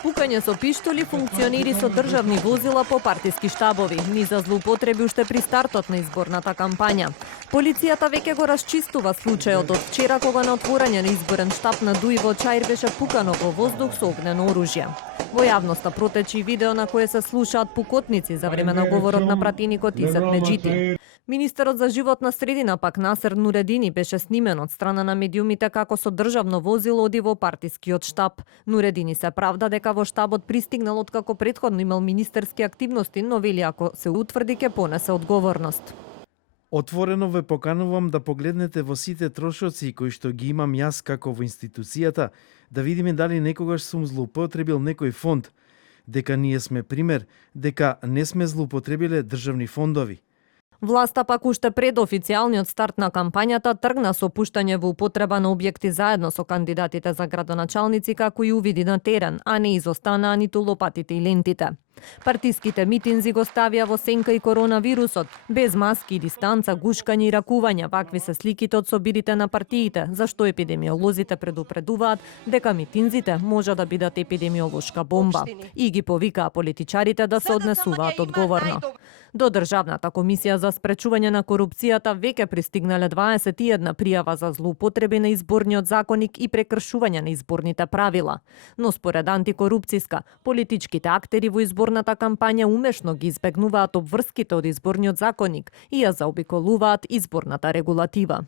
Пукање со пиштоли, функционери со државни возила по партиски штабови, ни за злоупотреби уште при стартот на изборната кампања. Полицијата веќе го расчистува случајот од вчера кога на отворање на изборен штаб на Дуи во Чаир беше пукано во воздух со огнено оружје. Во јавноста протечи видео на кое се слушаат пукотници за време на говорот на пратеникот Исак Меджити. Министерот за животна средина пак Насер Нуредини беше снимен од страна на медиумите како со државно возило оди во партискиот штаб. Нуредини се правда дека во штабот пристигнал откако претходно имал министерски активности, но вели ако се утврди ќе понесе одговорност. Отворено ве поканувам да погледнете во сите трошоци кои што ги имам јас како во институцијата, да видиме дали некогаш сум злоупотребил некој фонд, дека ние сме пример, дека не сме злоупотребиле државни фондови. Власта пак уште пред официјалниот старт на кампањата тргна со пуштање во употреба на објекти заедно со кандидатите за градоначалници како и увиди на терен, а не изостанаа ниту лопатите и лентите. Партиските митинзи го ставија во сенка и коронавирусот, без маски, дистанца, гушкање и ракување. Вакви се сликите од собирите на партиите, зашто епидемиолозите предупредуваат дека митинзите може да бидат епидемиолошка бомба и ги повикаа политичарите да се однесуваат одговорно. До Државната комисија за спречување на корупцијата веќе пристигнале 21 пријава за злоупотреби на изборниот законник и прекршување на изборните правила. Но според антикорупцијска, политичките актери во изборната кампања умешно ги избегнуваат обврските од изборниот законник и ја заобиколуваат изборната регулатива.